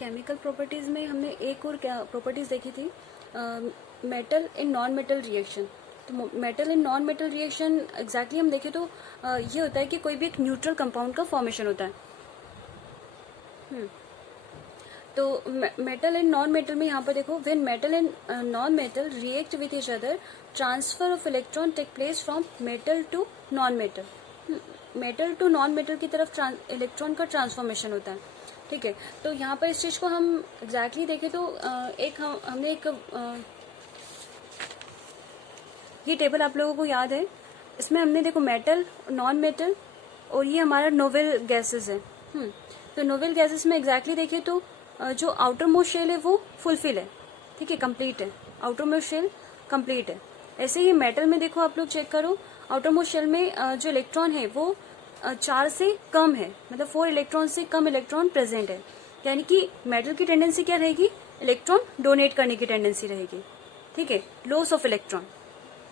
Chemical properties में हमने एक और क्या प्रॉपर्टीज देखी थी, metal and non metal reaction. तो metal and non metal reaction exactly हम देखें तो ये होता है कि कोई भी एक न्यूट्रल कंपाउंड का फॉर्मेशन होता है। तो मेटल एंड नॉन मेटल में यहाँ पर देखो, when metal and non metal react with each other, transfer of electron take place from metal to non metal. Metal to non metal की तरफ इलेक्ट्रॉन का ट्रांसफॉर्मेशन होता है। ठीक है, तो यहाँ पर इस चीज को हम एग्जैक्टली देखें तो हमने एक ये टेबल आप लोगों को याद है, इसमें हमने देखो मेटल, नॉन मेटल और ये हमारा नोवेल गैसेस है। तो नोवेल गैसेस में एग्जैक्टली देखें तो जो आउटर मोस्ट शेल है वो फुलफिल है, ठीक है, कंप्लीट है, आउटर मोस्ट शेल कंप्लीट है। ऐसे ही मेटल में देखो आप लोग चेक करो, आउटर मोस्ट शेल में जो इलेक्ट्रॉन है वो 4 से कम है, मतलब 4 इलेक्ट्रॉन से कम इलेक्ट्रॉन प्रेजेंट है। यानी कि मेटल की टेंडेंसी क्या रहेगी, इलेक्ट्रॉन डोनेट करने की टेंडेंसी रहेगी। ठीक है, लॉस ऑफ इलेक्ट्रॉन,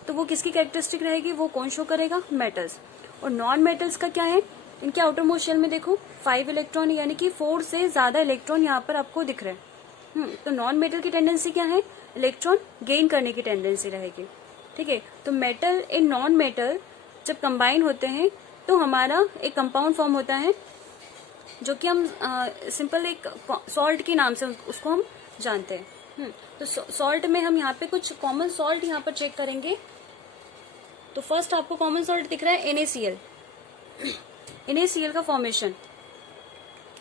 तो वो किसकी कैरेक्टरिस्टिक रहेगी, वो कौन शो करेगा, मेटल्स। और नॉन मेटल्स का क्या है, इनके आउटर मोस्ट शेल में देखो 5 इलेक्ट्रॉन, यानी कि 4 से ज्यादा इलेक्ट्रॉन यहाँ पर आपको दिख रहे हैं। तो नॉन मेटल की टेंडेंसी क्या है, इलेक्ट्रॉन गेन करने की टेंडेंसी रहेगी। ठीक है, तो मेटल इन नॉन मेटल जब कंबाइन होते हैं तो हमारा एक कंपाउंड फॉर्म होता है, जो कि हम सिंपल एक सॉल्ट के नाम से उसको हम जानते हैं। तो सॉल्ट में हम यहाँ पे कुछ कॉमन सॉल्ट यहाँ पर चेक करेंगे। तो फर्स्ट आपको कॉमन सॉल्ट दिख रहा है NaCl। NaCl का फॉर्मेशन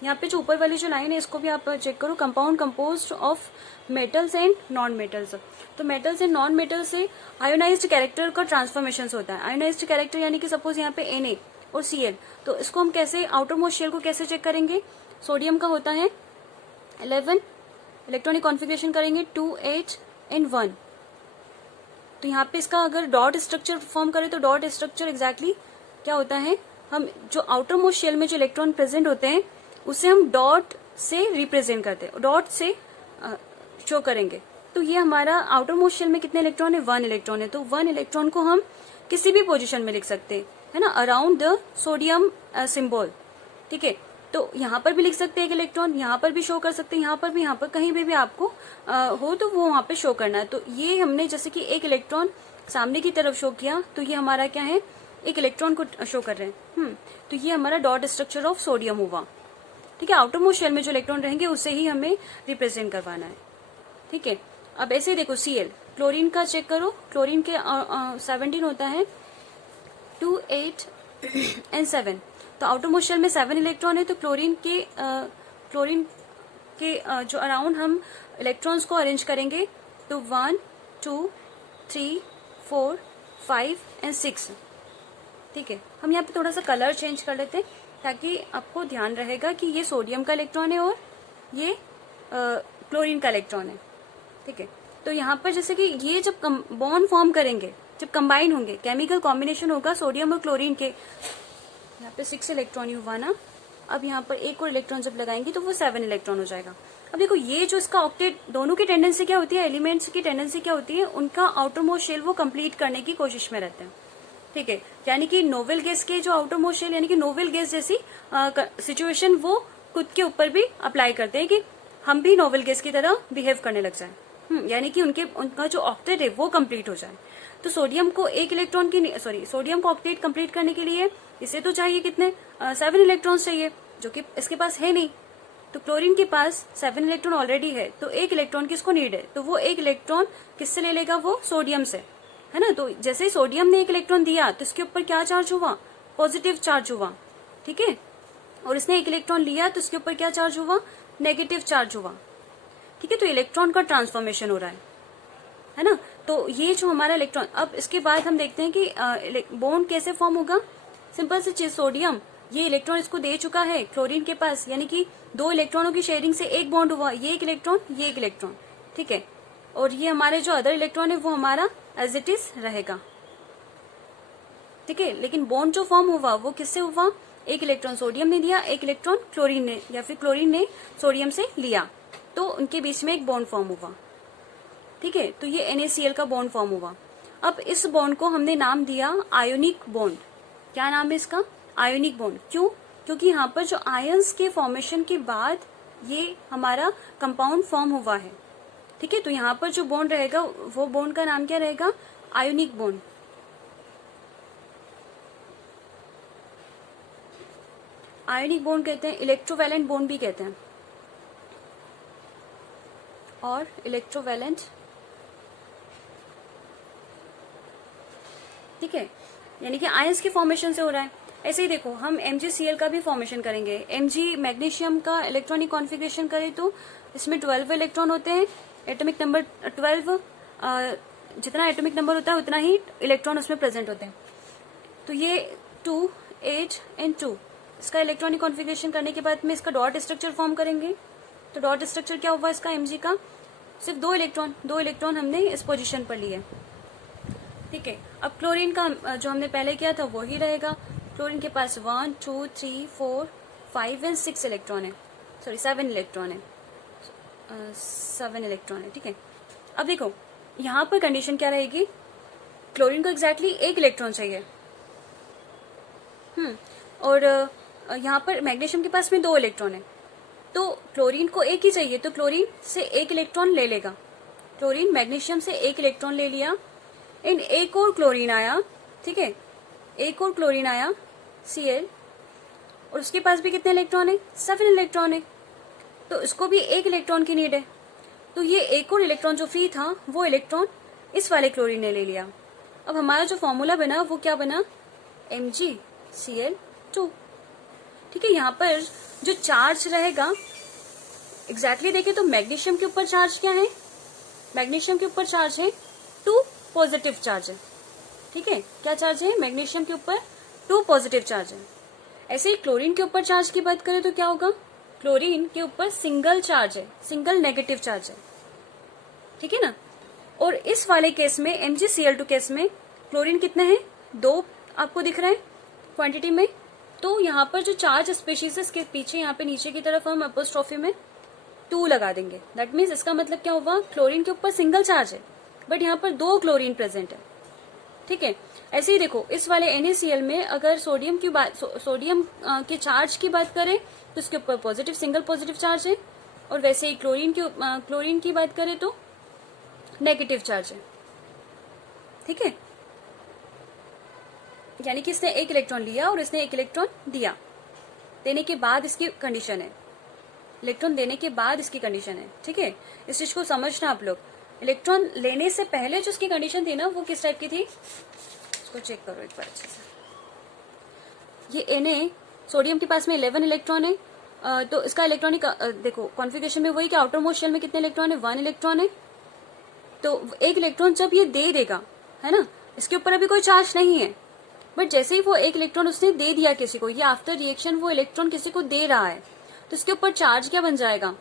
यहाँ पे जो ऊपर वाली जो लाइन है इसको भी आप चेक करो, compound composed of metals and non metals. तो मेटल्स एंड नॉन मेटल्स से आयोनाइज्ड कैरेक्टर का ट्रांसफॉर्मेशन होता है। आयोनाइज्ड कैरेक्टर यानी कि सपोज यहाँ पे Na और Cl, तो इसको हम कैसे, आउटर मोस्ट शेल को कैसे चेक करेंगे, सोडियम का होता है 11, इलेक्ट्रॉनिक कॉन्फ़िगरेशन करेंगे 2, 8 एंड 1। तो यहाँ पे इसका अगर डॉट स्ट्रक्चर फॉर्म करें तो डॉट स्ट्रक्चर एग्जैक्टली क्या होता है, हम जो आउटर मोस्ट शेल में जो इलेक्ट्रॉन प्रेजेंट होते हैं उसे हम डॉट से रिप्रेजेंट करते हैं, डॉट से शो करेंगे। तो ये हमारा आउटर मोस्ट शेल में कितने इलेक्ट्रॉन है, 1 इलेक्ट्रॉन है। तो 1 इलेक्ट्रॉन को हम किसी भी पोजीशन में लिख सकते हैं, है ना, अराउंड द सोडियम सिंबल। ठीक है, तो यहाँ पर भी लिख सकते हैं एक इलेक्ट्रॉन, यहाँ पर भी शो कर सकते हैं, यहाँ पर भी, यहाँ पर कहीं भी आपको हो तो वो वहां पे शो करना है। तो ये हमने जैसे कि एक इलेक्ट्रॉन सामने की तरफ शो किया, तो ये हमारा क्या है, एक इलेक्ट्रॉन को शो कर रहे हैं। तो ये हमारा डॉट स्ट्रक्चर ऑफ सोडियम हुआ। ठीक है, आउटर मोस्ट शेल में जो इलेक्ट्रॉन रहेंगे उससे ही हमें रिप्रेजेंट करवाना है। ठीक है, अब ऐसे देखो Cl, क्लोरीन का चेक करो, क्लोरीन के 17 होता है, 2, 8 एंड 7। तो आउटर मोस्ट शेल में 7 इलेक्ट्रॉन है, तो क्लोरीन के जो अराउंड हम इलेक्ट्रॉन्स को अरेंज करेंगे, तो 1, 2, 3, 4, 5 एंड 6। ठीक है, हम यहाँ पे थोड़ा सा कलर चेंज कर लेते हैं ताकि आपको ध्यान रहेगा कि ये सोडियम का इलेक्ट्रॉन है और ये क्लोरीन का इलेक्ट्रॉन है। ठीक है, तो यहाँ पर जैसे कि ये जब बॉन्ड फॉर्म करेंगे, जब कंबाइन होंगे, केमिकल कॉम्बिनेशन होगा सोडियम और क्लोरीन के, यहाँ पे 6 इलेक्ट्रॉन हुआ ना, अब यहाँ पर एक और इलेक्ट्रॉन जब लगाएंगे तो वो 7 इलेक्ट्रॉन हो जाएगा। अब देखो ये जो इसका ऑक्टेट, दोनों की टेंडेंसी क्या होती है, एलिमेंट्स की टेंडेंसी क्या होती है, उनका आउटर मोस्ट शेल वो कंप्लीट करने की कोशिश में रहते हैं। ठीक है, यानी कि नोवेल गैस के जो आउटर मोस्ट शेल, यानी कि नोवेल गैस जैसी सिचुएशन वो खुद के ऊपर भी अप्लाई करते हैं कि हम भी नोवेल गैस की तरह बिहेव करने लग जाए। यानी कि उनका जो ऑक्टेट है वो कंप्लीट हो जाए। तो सोडियम को सोडियम को ऑक्टेट कंप्लीट करने के लिए इसे तो चाहिए कितने, 7 इलेक्ट्रॉन्स चाहिए, जो कि इसके पास है नहीं। तो क्लोरीन के पास 7 इलेक्ट्रॉन ऑलरेडी है, तो 1 इलेक्ट्रॉन किसको नीड है, तो वो 1 इलेक्ट्रॉन किससे ले लेगा, वो सोडियम से, है ना। तो जैसे ही सोडियम ने 1 इलेक्ट्रॉन दिया तो इसके ऊपर क्या चार्ज हुआ, पॉजिटिव चार्ज हुआ। ठीक है, और इसने 1 इलेक्ट्रॉन लिया तो इसके ऊपर क्या चार्ज हुआ, नेगेटिव चार्ज हुआ। ठीक है, तो इलेक्ट्रॉन का ट्रांसफॉर्मेशन हो रहा है ना। तो ये जो हमारा इलेक्ट्रॉन, अब इसके बाद हम देखते हैं कि बॉन्ड कैसे फॉर्म होगा। सिंपल सी चीज, सोडियम ये इलेक्ट्रॉन इसको दे चुका है क्लोरीन के पास, यानी कि 2 इलेक्ट्रॉनों की शेयरिंग से एक बॉन्ड हुआ, ये 1 इलेक्ट्रॉन, ये 1 इलेक्ट्रॉन। ठीक है, और ये हमारे जो अदर इलेक्ट्रॉन है वो हमारा एज इट इज रहेगा। ठीक है, लेकिन बॉन्ड जो फॉर्म हुआ वो किससे हुआ, 1 इलेक्ट्रॉन सोडियम ने दिया, 1 इलेक्ट्रॉन क्लोरीन ने, या फिर क्लोरीन ने सोडियम से लिया, तो उनके बीच में एक बॉन्ड फॉर्म हुआ। ठीक है, तो ये NaCl का बॉन्ड फॉर्म हुआ। अब इस बॉन्ड को हमने नाम दिया आयोनिक बॉन्ड। क्या नाम है इसका, आयोनिक बॉन्ड। क्यों, क्योंकि यहाँ पर जो आयंस के फॉर्मेशन के बाद ये हमारा कंपाउंड फॉर्म हुआ है। ठीक है, तो यहाँ पर जो बॉन्ड रहेगा वो बॉन्ड का नाम क्या रहेगा? Ionic bond. आयोनिक बॉन्ड कहते हैं, इलेक्ट्रोवैलेंट बॉन्ड भी कहते हैं, और इलेक्ट्रोवैलेंट। ठीक है, यानी कि आयंस की फॉर्मेशन से हो रहा है। ऐसे ही देखो, हम MgCl का भी फॉर्मेशन करेंगे। Mg मैग्नीशियम का इलेक्ट्रॉनिक कॉन्फ़िगरेशन करें तो इसमें 12 इलेक्ट्रॉन होते हैं, एटॉमिक नंबर 12। जितना एटॉमिक नंबर होता है उतना ही इलेक्ट्रॉन उसमें प्रेजेंट होते हैं। तो ये 2, 8 एंड 2, इसका इलेक्ट्रॉनिक कॉन्फ़िगरेशन करने के बाद में इसका डॉट स्ट्रक्चर फॉर्म करेंगे। तो डॉट स्ट्रक्चर क्या हुआ इसका? Mg का सिर्फ 2 इलेक्ट्रॉन हमने इस पोजीशन पर लिए। ठीक है, अब क्लोरीन का जो हमने पहले किया था वो ही रहेगा। क्लोरीन के पास 1, 2, 3, 4, 5 एंड 6 इलेक्ट्रॉन है, सॉरी 7 इलेक्ट्रॉन है, 7 इलेक्ट्रॉन है। ठीक है, अब देखो यहाँ पर कंडीशन क्या रहेगी? क्लोरीन को एग्जैक्टली 1 इलेक्ट्रॉन चाहिए। और यहाँ पर मैग्नीशियम के पास में 2 इलेक्ट्रॉन है, तो क्लोरीन को 1 ही चाहिए, तो क्लोरीन से 1 इलेक्ट्रॉन ले लेगा। क्लोरीन मैग्नीशियम से 1 इलेक्ट्रॉन ले लिया, इन एक और क्लोरीन आया। ठीक है, एक और क्लोरीन आया Cl, और उसके पास भी कितने इलेक्ट्रॉन है? 7 इलेक्ट्रॉन है, तो इसको भी 1 इलेक्ट्रॉन की नीड है। तो ये एक और इलेक्ट्रॉन जो फ्री था वो इलेक्ट्रॉन इस वाले क्लोरीन ने ले लिया। अब हमारा जो फॉर्मूला बना वो क्या बना? MgCl2। ठीक है, यहाँ पर जो चार्ज रहेगा एग्जैक्टली देखें तो मैग्नीशियम के ऊपर चार्ज क्या है? मैग्नीशियम के ऊपर चार्ज है 2 पॉजिटिव चार्ज है। ठीक है, क्या चार्ज है? मैग्नीशियम के ऊपर 2 पॉजिटिव चार्ज है। ऐसे ही क्लोरीन के ऊपर चार्ज की बात करें तो क्या होगा? क्लोरीन के ऊपर सिंगल चार्ज है, सिंगल नेगेटिव चार्ज है। ठीक है ना। और इस वाले केस में MgCl2 केस में क्लोरीन कितने हैं? 2 आपको दिख रहे हैं क्वांटिटी में। तो यहाँ पर जो चार्ज स्पेशीज के पीछे यहाँ पे नीचे की तरफ हम अपोस्ट्रोफी में 2 लगा देंगे। दैट मीन्स इसका मतलब क्या हुआ? क्लोरीन के ऊपर सिंगल चार्ज है बट यहाँ पर 2 क्लोरीन प्रेजेंट है। ठीक है, ऐसे ही देखो इस वाले NaCl में अगर सोडियम के चार्ज की बात करें तो इसके ऊपर पॉजिटिव, सिंगल पॉजिटिव चार्ज है, और वैसे ही क्लोरीन की बात करें तो नेगेटिव चार्ज है। ठीक है, यानी कि इसने 1 इलेक्ट्रॉन लिया और इसने 1 इलेक्ट्रॉन दिया, देने के बाद इसकी कंडीशन है, इलेक्ट्रॉन देने के बाद इसकी कंडीशन है। ठीक है, इस चीज को समझना आप लोग। इलेक्ट्रॉन लेने से पहले जो इसकी कंडीशन थी ना वो किस टाइप की थी, इसको चेक करो एक बार अच्छे से। ये Na सोडियम के पास में 11 इलेक्ट्रॉन है, तो इसका इलेक्ट्रॉनिक देखो कॉन्फ़िगरेशन में वही कि आउटर मोस्ट शेल में कितने इलेक्ट्रॉन है? 1 इलेक्ट्रॉन है। तो 1 इलेक्ट्रॉन जब ये दे देगा, है ना, इसके ऊपर अभी कोई चार्ज नहीं है, बट जैसे ही वो 1 इलेक्ट्रॉन उसने दे दिया किसी को, ये आफ्टर रिएक्शन वो इलेक्ट्रॉन किसी को दे रहा है, तो इसके ऊपर चार्ज क्या बन जाएगा?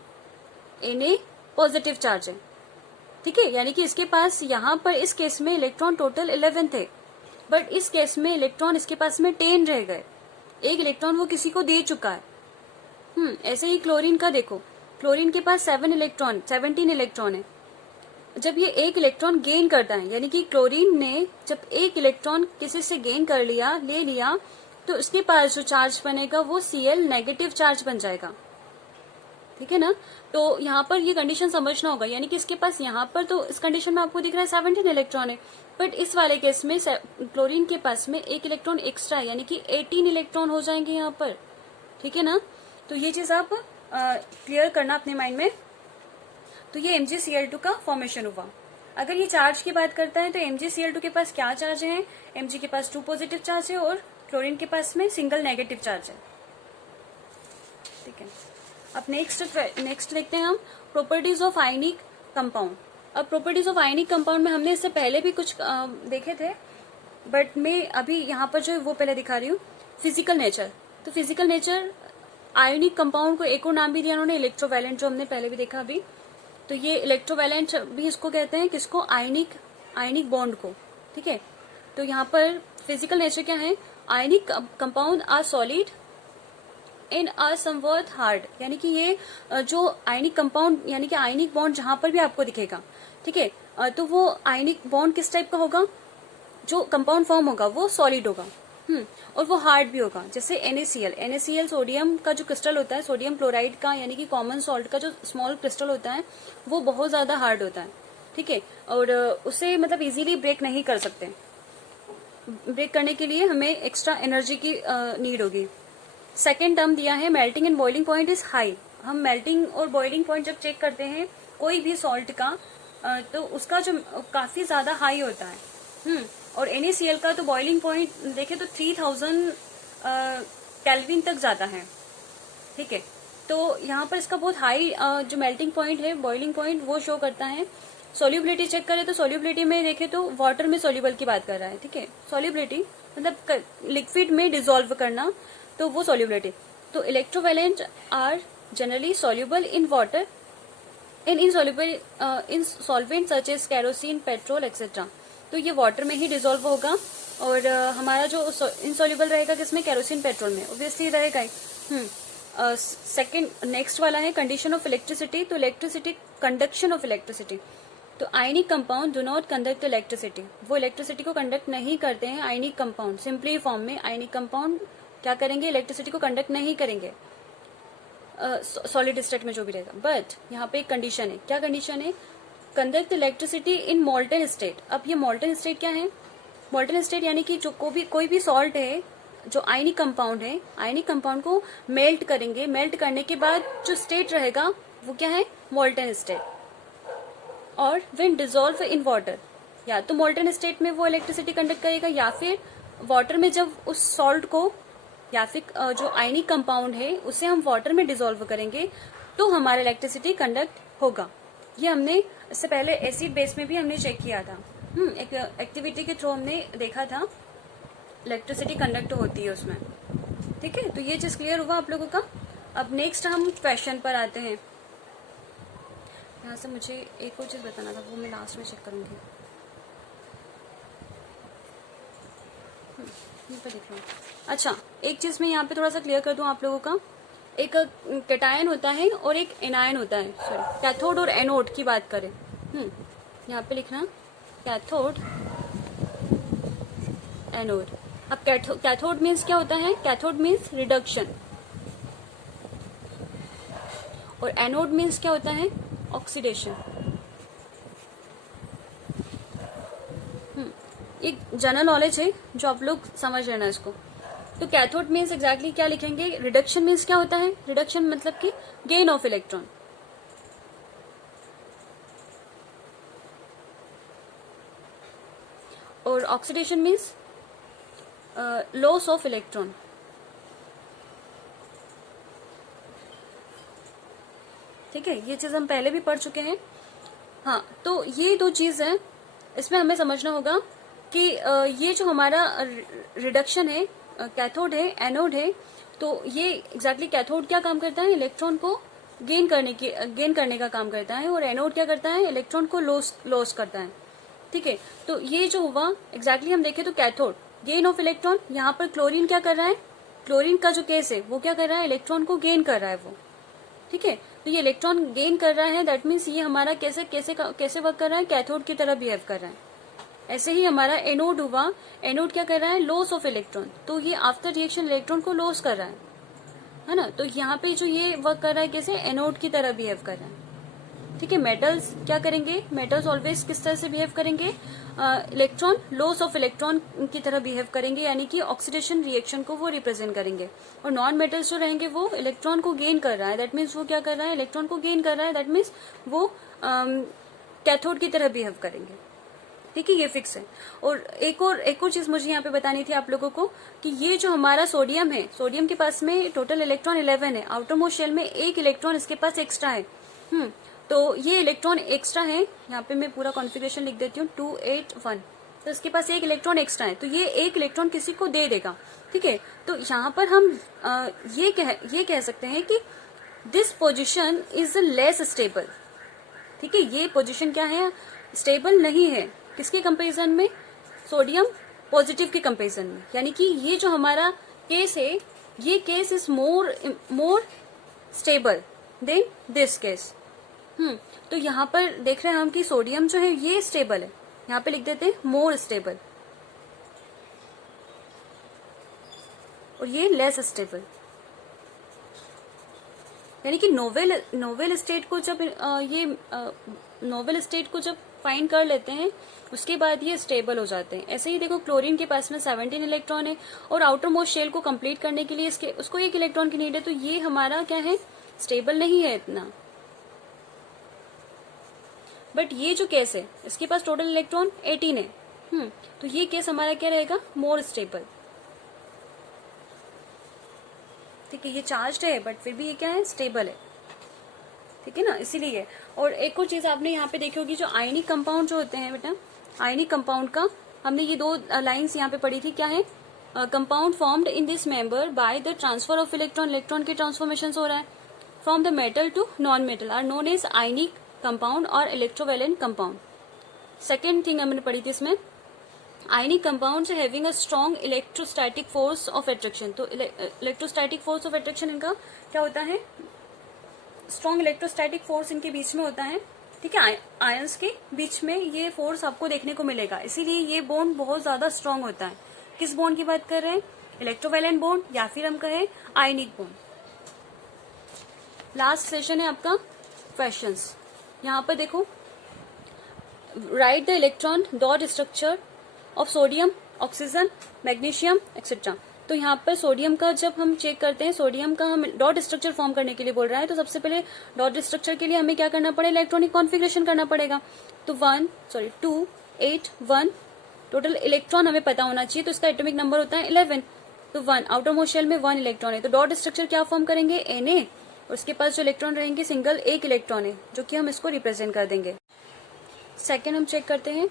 Na पॉजिटिव चार्ज है। ठीक है, यानी कि इसके पास यहाँ पर इस केस में इलेक्ट्रॉन टोटल 11 थे, बट इस केस में इलेक्ट्रॉन इसके पास में 10 रह गए। 1 इलेक्ट्रॉन वो किसी को दे चुका है। ऐसे ही क्लोरीन का देखो, क्लोरीन के पास 17 इलेक्ट्रॉन है। जब ये 1 इलेक्ट्रॉन गेन करता है, यानी कि क्लोरीन ने जब 1 इलेक्ट्रॉन किसी से गेन कर लिया, ले लिया, तो इसके पास जो चार्ज बनेगा वो Cl नेगेटिव चार्ज बन जाएगा। ठीक है ना। तो यहाँ पर ये कंडीशन समझना होगा, यानी कि इसके पास यहाँ पर तो इस कंडीशन में आपको दिख रहा है 17 इलेक्ट्रॉन है, बट इस वाले केस में क्लोरीन के पास में 1 इलेक्ट्रॉन एक्स्ट्रा है, यानी कि 18 इलेक्ट्रॉन हो जाएंगे यहाँ पर। ठीक है ना, तो ये चीज आप क्लियर करना अपने माइंड में। तो ये MgCl2 का फॉर्मेशन हुआ। अगर ये चार्ज की बात करता है तो MgCl2 के पास क्या चार्ज है? Mg के पास 2 पॉजिटिव चार्ज है और क्लोरीन के पास में सिंगल नेगेटिव चार्ज है। ठीक है, अब नेक्स्ट देखते हैं हम प्रॉपर्टीज ऑफ आयनिक कंपाउंड। अब प्रॉपर्टीज ऑफ आयनिक कंपाउंड में हमने इससे पहले भी कुछ देखे थे, बट मैं अभी यहाँ पर जो वो पहले दिखा रही हूँ फिजिकल नेचर। तो फिजिकल नेचर आयनिक कंपाउंड को एक और नाम भी दिया उन्होंने, इलेक्ट्रोवैलेंट, जो हमने पहले भी देखा अभी। तो ये इलेक्ट्रोवैलेंट भी इसको कहते हैं, किसको? आयनिक बॉन्ड को। ठीक है, तो यहाँ पर फिजिकल नेचर क्या है? Ionic compound are solid in are somewhat hard, यानी कि ये जो आयनिक कंपाउंड यानी कि आयनिक बॉन्ड जहां पर भी आपको दिखेगा, ठीक है, तो वो आयनिक बॉन्ड किस टाइप का होगा? जो कंपाउंड फॉर्म होगा वो सॉलिड होगा। और वो हार्ड भी होगा। जैसे NaCl सोडियम का जो क्रिस्टल होता है, सोडियम क्लोराइड का यानी कि कॉमन सॉल्ट का जो स्मॉल क्रिस्टल होता है, वो बहुत ज्यादा हार्ड होता है, ठीक है, और उसे मतलब इजीली ब्रेक नहीं कर सकते। ब्रेक करने के लिए हमें एक्स्ट्रा एनर्जी की नीड होगी। सेकेंड टर्म दिया है melting and boiling point is high. हम मेल्टिंग और बॉइलिंग पॉइंट जब चेक करते हैं कोई भी सॉल्ट का, तो उसका जो काफी ज्यादा हाई होता है। और NaCl का तो बॉइलिंग पॉइंट देखे तो 3000 केल्विन तक जाता है, ठीक है। तो यहाँ पर इसका बहुत हाई जो मेल्टिंग पॉइंट है, बॉइलिंग पॉइंट, वो शो करता है। सोल्यूबिलिटी चेक करें तो सोल्यूबिलिटी में देखे तो वाटर में सोल्यूबल की बात कर रहा है, ठीक है। सोल्यूबिलिटी मतलब लिक्विड में डिसॉल्व करना, तो वो सोल्यूबिलिटी। तो electrovalent are generally soluble in water and insoluble in solvent such as kerosene, petrol etcetera. तो ये वाटर में ही डिसॉल्व होगा, और हमारा जो इनसॉल्युबल रहेगा किसमें, केरोसिन, पेट्रोल में ऑब्वियसली रहेगा ही। सेकंड नेक्स्ट वाला है कंडीशन ऑफ इलेक्ट्रिसिटी। तो इलेक्ट्रिसिटी, कंडक्शन ऑफ इलेक्ट्रिसिटी। तो ionic compound do not conduct electricity, वो इलेक्ट्रिसिटी को कंडक्ट नहीं करते हैं। आयनिक कंपाउंड सिंपली फॉर्म में आयनिक कंपाउंड क्या करेंगे, इलेक्ट्रिसिटी को कंडक्ट नहीं करेंगे सॉलिड स्टेट में जो भी रहेगा। बट यहाँ पे एक कंडीशन है, क्या कंडीशन है, conduct electricity in molten state. अब ये मोल्टन स्टेट क्या है, मोल्टन स्टेट यानी कि जो कोई भी सॉल्ट है जो आयनिक कंपाउंड है, आयनिक कंपाउंड को मेल्ट करेंगे, मेल्ट करने के बाद जो स्टेट रहेगा वो क्या है, मोल्टन स्टेट। और व्हेन डिसॉल्व इन वाटर, या तो मोल्टन स्टेट में वो इलेक्ट्रिसिटी कंडक्ट करेगा, या फिर वाटर में जब उस सॉल्ट को या फिर जो आयनिक कंपाउंड है उसे हम वाटर में डिसॉल्व करेंगे तो हमारा इलेक्ट्रिसिटी कंडक्ट होगा। ये हमने इससे पहले एसिड बेस में भी हमने चेक किया था। एक एक्टिविटी के थ्रू हमने देखा था इलेक्ट्रिसिटी कंडक्ट होती है उसमें, ठीक है। तो ये चीज क्लियर हुआ आप लोगों का। अब नेक्स्ट हम क्वेश्चन पर आते हैं। यहाँ से मुझे एक और चीज बताना था, वो मैं लास्ट में चेक करूंगी। यहीं पर देख लो। अच्छा, एक चीज मैं यहाँ पे थोड़ा सा क्लियर कर दूं आप लोगों का। एक कैटायन होता है और एक एनायन होता है, सॉरी कैथोड और एनोड की बात करें। यहाँ पे लिखना कैथोड, एनोड। अब कैथोड मीन्स क्या होता है, कैथोड मीन्स रिडक्शन, और एनोड मीन्स क्या होता है, ऑक्सीडेशन। एक जनरल नॉलेज है जो आप लोग समझ लेना इसको। तो कैथोड मीन्स एग्जैक्टली क्या लिखेंगे, रिडक्शन मीन्स क्या होता है, रिडक्शन मतलब कि गेन ऑफ इलेक्ट्रॉन, और oxidation means loss of electron. ठीक है, ये चीज हम पहले भी पढ़ चुके हैं। हाँ, तो ये दो चीज है, इसमें हमें समझना होगा कि ये जो हमारा रिडक्शन है, कैथोड है, एनोड है, तो ये एग्जैक्टली कैथोड क्या काम करता है, इलेक्ट्रॉन को गेन करने का काम करता है, और एनोड क्या करता है, इलेक्ट्रॉन को लॉस करता है। ठीक है, तो ये जो हुआ एग्जैक्टली हम देखें तो कैथोड गेन ऑफ इलेक्ट्रॉन, यहाँ पर क्लोरीन क्या कर रहा है, क्लोरीन का जो केस है वो क्या कर रहा है, इलेक्ट्रॉन को गेन कर रहा है वो। ठीक है, तो ये इलेक्ट्रॉन गेन कर रहा है, दैट मीन्स ये हमारा कैसे वर्क कर रहा है, कैथोड की तरह बिहेव कर रहा है। ऐसे ही हमारा एनोड हुआ, एनोड क्या कर रहा है, लॉस ऑफ इलेक्ट्रॉन, तो ये आफ्टर रिएक्शन इलेक्ट्रॉन को लॉस कर रहा है ना। तो यहाँ पे जो ये वर्क कर रहा है कैसे, एनोड की तरह बिहेव कर रहा है। ठीक है, मेटल्स क्या करेंगे, मेटल्स ऑलवेज किस तरह से बिहेव करेंगे, इलेक्ट्रॉन लॉस ऑफ इलेक्ट्रॉन की तरह बिहेव करेंगे, यानी कि ऑक्सीडेशन रिएक्शन को वो रिप्रेजेंट करेंगे। और नॉन मेटल्स जो रहेंगे वो इलेक्ट्रॉन को गेन कर रहा है, दैट मीन्स वो क्या कर रहा है, इलेक्ट्रॉन को गेन कर रहा है, दैट मीन्स वो कैथोड की तरह बिहेव करेंगे। ठीक है, ये फिक्स है। और एक और चीज मुझे यहाँ पे बतानी थी आप लोगों को कि ये जो हमारा सोडियम है, सोडियम के पास में टोटल इलेक्ट्रॉन 11 है, आउटर मोस्ट शेल में एक इलेक्ट्रॉन इसके पास एक्स्ट्रा है। तो ये इलेक्ट्रॉन एक्स्ट्रा है, यहाँ पे मैं पूरा कॉन्फ़िगरेशन लिख देती हूँ 281, तो इसके पास एक इलेक्ट्रॉन एक्स्ट्रा है, तो ये एक इलेक्ट्रॉन किसी को दे देगा। ठीक है, तो यहाँ पर हम ये कह सकते हैं कि this position is less stable. ठीक है, ये पोजिशन क्या है, स्टेबल नहीं है, किसके कंपेरिजन में, सोडियम पॉजिटिव के कंपेरिजन में, यानी कि ये जो हमारा केस है, ये case is more stable then this case. तो यहाँ पर देख रहे हैं हम कि सोडियम जो है ये स्टेबल है, यहाँ पे लिख देते हैं मोर स्टेबल। और ये लेस स्टेबल। यानी कि नोवेल स्टेट को जब नोवेल स्टेट को जब फाइंड कर लेते हैं उसके बाद ये स्टेबल हो जाते हैं। ऐसे ही देखो क्लोरीन के पास में 17 इलेक्ट्रॉन है और आउटर मोस्ट शेल को कंप्लीट करने के लिए उसको 1 इलेक्ट्रॉन की नीड है, तो ये हमारा क्या है, स्टेबल नहीं है इतना। बट ये जो केस है इसके पास टोटल इलेक्ट्रॉन 18 है, तो ये केस हमारा क्या रहेगा, मोर स्टेबल। ठीक है, ये चार्ज्ड है बट फिर भी ये क्या है, स्टेबल है। ठीक है ना, इसीलिए। और एक और चीज आपने यहाँ पे देखी होगी, जो आयनिक कंपाउंड जो होते हैं बेटा, आयनिक कंपाउंड का हमने ये 2 लाइंस यहाँ पे पढ़ी थी, क्या है, compound formed in this member by the transfer of electron, electron के ट्रांसफॉर्मेशन हो रहा है from the metal to non metal, are known as ionic compound और इलेक्ट्रोवैलेंट कंपाउंड। सेकेंड थिंग हमने पढ़ी थी इसमें, ionic compounds having a strong electrostatic force of attraction. तो इलेक्ट्रोस्टैटिक फोर्स ऑफ अट्रैक्शन इनका क्या होता है, स्ट्रॉन्ग इलेक्ट्रोस्टैटिक फोर्स इनके बीच में होता है। ठीक है, आयंस के बीच में ये फोर्स आपको देखने को मिलेगा, इसीलिए ये बॉन्ड बहुत ज्यादा स्ट्रॉन्ग होता है। किस बॉन्ड की बात कर रहे हैं, इलेक्ट्रोवैलेंट बॉन्ड या फिर हम कहें आयनिक बॉन्ड। लास्ट सेशन है आपका क्वेश्चंस। यहाँ पर देखो, right the electron dot structure of sodium, oxygen, magnesium etcetera. तो यहाँ पर सोडियम का जब हम चेक करते हैं, सोडियम का हम डॉट स्ट्रक्चर फॉर्म करने के लिए बोल रहा है, तो सबसे पहले डॉट स्ट्रक्चर के लिए हमें क्या करना पड़ेगा, इलेक्ट्रॉनिक कॉन्फ़िगरेशन करना पड़ेगा। तो 2 8 1 टोटल इलेक्ट्रॉन हमें पता होना चाहिए, तो इसका एटॉमिक नंबर होता है 11। तो 1 आउटर मोस्ट शेल में 1 इलेक्ट्रॉन है, तो डॉट स्ट्रक्चर क्या फॉर्म करेंगे, Na, और उसके पास जो इलेक्ट्रॉन रहेंगे सिंगल 1 इलेक्ट्रॉन है, जो कि हम इसको रिप्रेजेंट कर देंगे। सेकेंड हम चेक करते हैं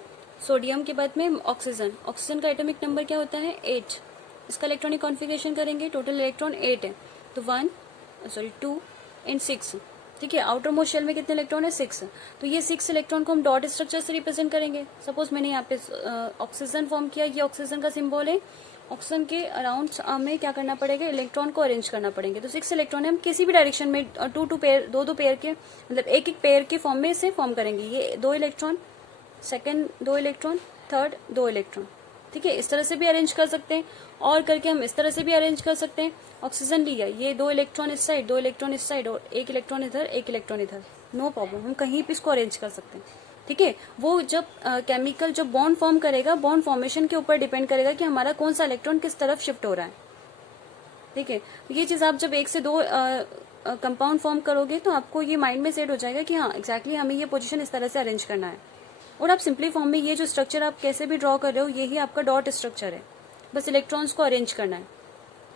सोडियम के बाद में ऑक्सीजन। ऑक्सीजन का एटॉमिक नंबर क्या होता है, 8। इसका इलेक्ट्रॉनिक कॉन्फ़िगरेशन करेंगे, टोटल इलेक्ट्रॉन 8 है, तो 2 एंड 6। ठीक है, आउटर मोस्ट शेल में कितने इलेक्ट्रॉन है, 6। तो ये 6 इलेक्ट्रॉन को हम डॉट स्ट्रक्चर से रिप्रेजेंट करेंगे। सपोज मैंने यहाँ पे ऑक्सीजन फॉर्म किया, ये ऑक्सीजन का सिंबल है। ऑक्सीजन के अराउंड हमें क्या करना पड़ेगा, इलेक्ट्रॉन को अरेंज करना पड़ेंगे। तो 6 इलेक्ट्रॉन है, हम किसी भी डायरेक्शन में 2 पेयर, 2 पेयर के, मतलब एक पेयर के फॉर्म में से फॉर्म करेंगे। ये 2 electron, second 2 electron, third 2 electron. ठीक है, इस तरह से भी अरेंज कर सकते हैं, और करके हम इस तरह से भी अरेंज कर सकते हैं। ऑक्सीजन लिया, ये 2 इलेक्ट्रॉन इस साइड, 2 इलेक्ट्रॉन इस साइड, और 1 इलेक्ट्रॉन इधर, 1 इलेक्ट्रॉन इधर, नो प्रॉब्लम, हम कहीं भी इसको अरेंज कर सकते हैं। ठीक है, वो जब केमिकल जब बॉन्ड फॉर्म करेगा, बॉन्ड फॉर्मेशन के ऊपर डिपेंड करेगा कि हमारा कौन सा इलेक्ट्रॉन किस तरफ शिफ्ट हो रहा है। ठीक है, ये चीज आप जब 1 से 2 कंपाउंड फॉर्म करोगे तो आपको ये माइंड में सेट हो जाएगा कि हाँ एग्जैक्टली हमें ये पोजीशन इस तरह से अरेंज करना है। और आप सिंपली फॉर्म में ये जो स्ट्रक्चर आप कैसे भी ड्रॉ कर रहे हो, यही आपका डॉट स्ट्रक्चर है, बस इलेक्ट्रॉन्स को अरेंज करना है।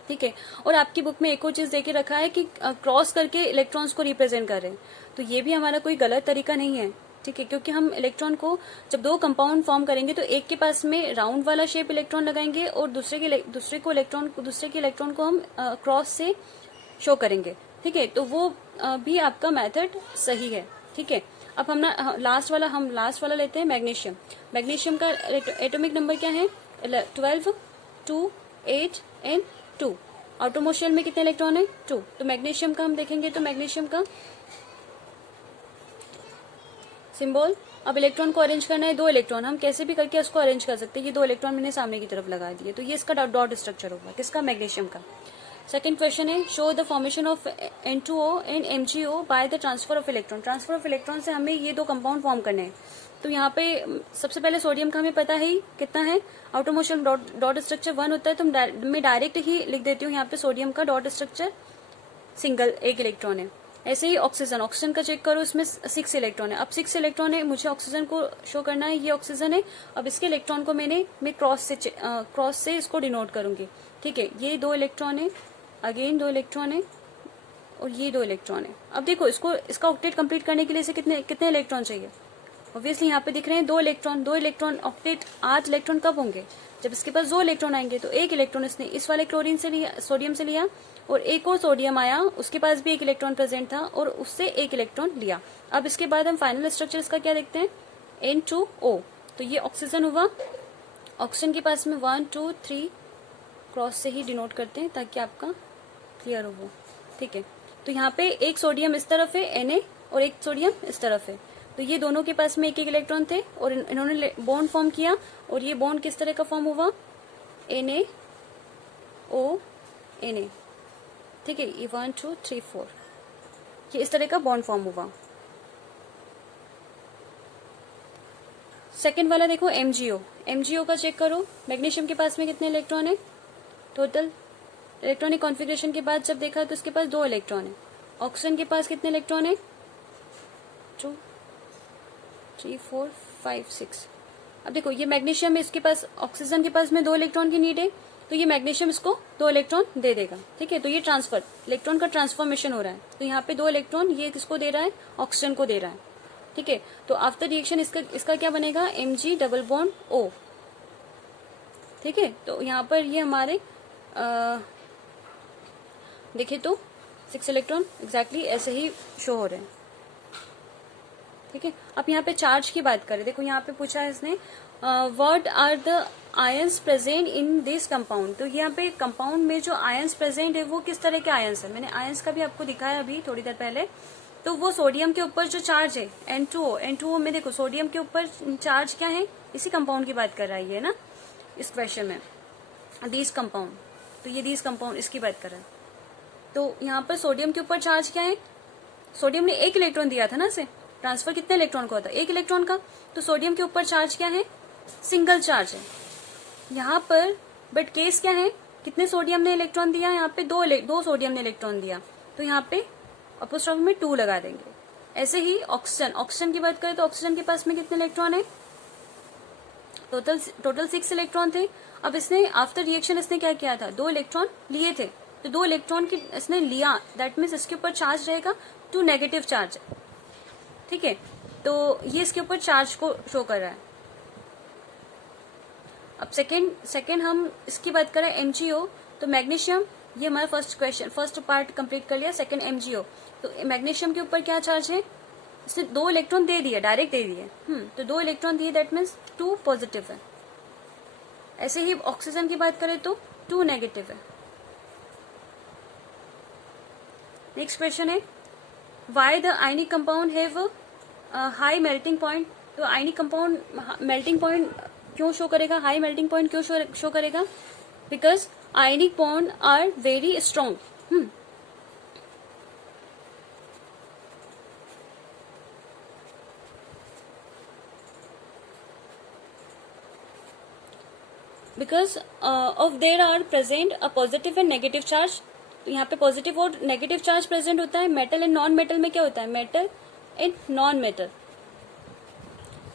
ठीक है, और आपकी बुक में एक और चीज देके रखा है कि क्रॉस करके इलेक्ट्रॉन्स को रिप्रेजेंट कर रहे हैं, तो ये भी हमारा कोई गलत तरीका नहीं है। ठीक है, क्योंकि हम इलेक्ट्रॉन को जब 2 कंपाउंड फॉर्म करेंगे तो एक के पास में राउंड वाला शेप इलेक्ट्रॉन लगाएंगे और दूसरे के इलेक्ट्रॉन को हम क्रॉस से शो करेंगे। ठीक है, तो वो भी आपका मेथड सही है। ठीक है, अब हम लास्ट वाला लेते हैं, मैग्नीशियम। मैग्नीशियम का एटॉमिक नंबर क्या है, 12, 2, 8 एंड 2। आउटर मोस्ट शेल में कितने इलेक्ट्रॉन है, 2। तो मैग्नीशियम का हम देखेंगे, तो मैग्नीशियम का सिंबल, अब इलेक्ट्रॉन को अरेंज करना है, 2 इलेक्ट्रॉन, हम कैसे भी करके उसको अरेंज कर सकते हैं। ये 2 इलेक्ट्रॉन मैंने सामने की तरफ लगा दिए, तो ये इसका डॉट स्ट्रक्चर होगा, किसका, मैग्नीशियम का। सेकंड क्वेश्चन है, show the formation of N2O and MgO bye the transfer of electron. Transfer of electron से हमें ये 2 कंपाउंड फॉर्म करने हैं। तो यहाँ पे सबसे पहले सोडियम का हमें पता है ही कितना है, outer most shell dot structure 1 होता है, तो मैं डायरेक्ट ही लिख देती हूँ यहाँ पे सोडियम का डॉट स्ट्रक्चर सिंगल 1 इलेक्ट्रॉन है। ऐसे ही ऑक्सीजन का चेक करो, इसमें 6 इलेक्ट्रॉन है। अब 6 इलेक्ट्रॉन है, मुझे ऑक्सीजन को शो करना है, ये ऑक्सीजन है। अब इसके इलेक्ट्रॉन को मैं क्रॉस से इसको डिनोट करूंगी। ठीक है, ये 2 इलेक्ट्रॉन है, अगेन 2 इलेक्ट्रॉन है, और ये 2 इलेक्ट्रॉन है। अब देखो इसका ऑक्टेट कंप्लीट करने के लिए इसे कितने इलेक्ट्रॉन चाहिए, ऑब्वियसली यहाँ पे दिख रहे हैं 2 इलेक्ट्रॉन। ऑक्टेट 8 इलेक्ट्रॉन कब होंगे, जब इसके पास 2 इलेक्ट्रॉन आएंगे। तो 1 इलेक्ट्रॉन इसने इस वाले क्लोरीन से लिया, सोडियम से लिया, और एक और सोडियम आया, उसके पास भी 1 इलेक्ट्रॉन प्रेजेंट था, और उससे 1 इलेक्ट्रॉन लिया। अब इसके बाद हम फाइनल स्ट्रक्चर इसका क्या देखते हैं, N2O। तो ये ऑक्सीजन हुआ, ऑक्सीजन के पास में 1 2 3 क्रॉस से ही डिनोट करते हैं ताकि आपका क्लियर हो वो। ठीक है, तो यहाँ पे एक सोडियम इस तरफ है Na, और एक सोडियम इस तरफ है, तो ये दोनों के पास में 1 इलेक्ट्रॉन थे, और इन्होंने बॉन्ड फॉर्म किया, और ये बॉन्ड किस तरह का फॉर्म हुआ, Na O Na, ठीक है, ये 1 2 3 4, ये इस तरह का बॉन्ड फॉर्म हुआ। सेकेंड वाला देखो MgO, MgO का चेक करो, मैग्नीशियम के पास में कितने इलेक्ट्रॉन है, टोटल इलेक्ट्रॉनिक कॉन्फ़िगरेशन के बाद जब देखा तो इसके पास 2 इलेक्ट्रॉन है। ऑक्सीजन के पास कितने इलेक्ट्रॉन है, 2 3 4 5 6। अब देखो ये मैग्नीशियम है, इसके पास ऑक्सीजन के पास में 2 इलेक्ट्रॉन की नीड है, तो ये मैग्नीशियम इसको 2 इलेक्ट्रॉन दे देगा, ठीक है। तो ये ट्रांसफर, इलेक्ट्रॉन का ट्रांसफॉर्मेशन हो रहा है, तो यहाँ पे 2 इलेक्ट्रॉन ये किसको दे रहा है, ऑक्सीजन को दे रहा है, ठीक है। तो आफ्टर रिएक्शन इसका क्या बनेगा, Mg डबल बॉन्ड O, ठीक है। तो यहाँ पर ये हमारे देखिए तो 6 इलेक्ट्रॉन एग्जैक्टली ऐसे ही शो हो रहे हैं, ठीक है। अब यहाँ पे चार्ज की बात करें, देखो यहाँ पे पूछा है इसने what are the ions present in this compound. तो यहाँ पे कंपाउंड में जो आयंस प्रेजेंट है वो किस तरह के आयंस है, मैंने आयंस का भी आपको दिखाया अभी थोड़ी देर पहले। तो वो सोडियम के ऊपर जो चार्ज है N2O में, देखो सोडियम के ऊपर चार्ज क्या है, इसी कंपाउंड की बात कर रहा है ये ना इस क्वेश्चन में, दीज कंपाउंड। तो ये दीज कंपाउंड इसकी बात कर रहा है। तो यहाँ पर सोडियम के ऊपर चार्ज क्या है, सोडियम ने 1 इलेक्ट्रॉन दिया था ना, इसे ट्रांसफर कितने इलेक्ट्रॉन का होता है, 1 इलेक्ट्रॉन का। तो सोडियम के ऊपर चार्ज क्या है, सिंगल चार्ज है यहाँ पर। बट केस क्या है, कितने सोडियम ने इलेक्ट्रॉन दिया, यहाँ पे 2 सोडियम ने इलेक्ट्रॉन दिया, तो यहाँ पे अपोस्ट्रोफ में 2 लगा देंगे। ऐसे ही ऑक्सीजन की बात करें तो ऑक्सीजन के पास में कितने इलेक्ट्रॉन है, टोटल 6 इलेक्ट्रॉन थे। अब इसने आफ्टर रिएक्शन इसने क्या किया था, 2 इलेक्ट्रॉन लिए थे, तो 2 इलेक्ट्रॉन की इसने लिया, दैट मीन्स इसके ऊपर चार्ज रहेगा 2 नेगेटिव चार्ज, ठीक है। तो ये इसके ऊपर चार्ज को शो कर रहा है। अब सेकेंड हम इसकी बात करें MgO, तो मैग्नीशियम, ये हमारा फर्स्ट पार्ट कंप्लीट कर लिया। सेकेंड MgO, तो मैग्नीशियम के ऊपर क्या चार्ज है, इसने 2 इलेक्ट्रॉन दे दिए, डायरेक्ट दे दिए, तो 2 इलेक्ट्रॉन दिए, दैट मीन्स 2 पॉजिटिव है। ऐसे ही ऑक्सीजन की बात करें तो 2 नेगेटिव है। नेक्स्ट क्वेश्चन है why the ionic compound have high melting point. तो आयनिक कंपाउंड मेल्टिंग पॉइंट क्यों शो करेगा, हाई मेल्टिंग पॉइंट क्यों शो करेगा, because ionic bond are very strong. Because of there are present a positive and negative charge. तो यहाँ पे positive और negative charge present होता है। मेटल एंड नॉन मेटल में क्या होता है, मेटल एंड नॉन मेटल,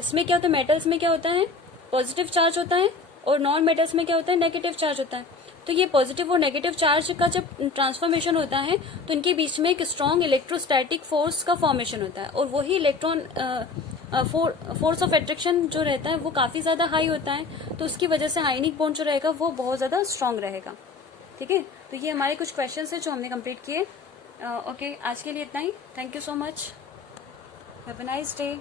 इसमें क्या होता है, मेटल्स में क्या होता है, पॉजिटिव चार्ज होता है, और नॉन मेटल्स में क्या होता है, नेगेटिव चार्ज होता है। तो ये पॉजिटिव और नेगेटिव चार्ज का जब ट्रांसफॉर्मेशन होता है तो इनके बीच में एक स्ट्रॉन्ग इलेक्ट्रोस्टैटिक फोर्स का फॉर्मेशन होता है, और वही इलेक्ट्रॉन फोर्स ऑफ अट्रैक्शन जो रहता है वो काफी ज्यादा हाई होता है, तो उसकी वजह से आयनिक बॉन्ड जो रहेगा वो बहुत ज्यादा स्ट्रॉन्ग रहेगा, ठीक है। तो ये हमारे कुछ क्वेश्चंस हैं जो हमने कंप्लीट किए। ओके, आज के लिए इतना ही। Thank you so much, have a nice day.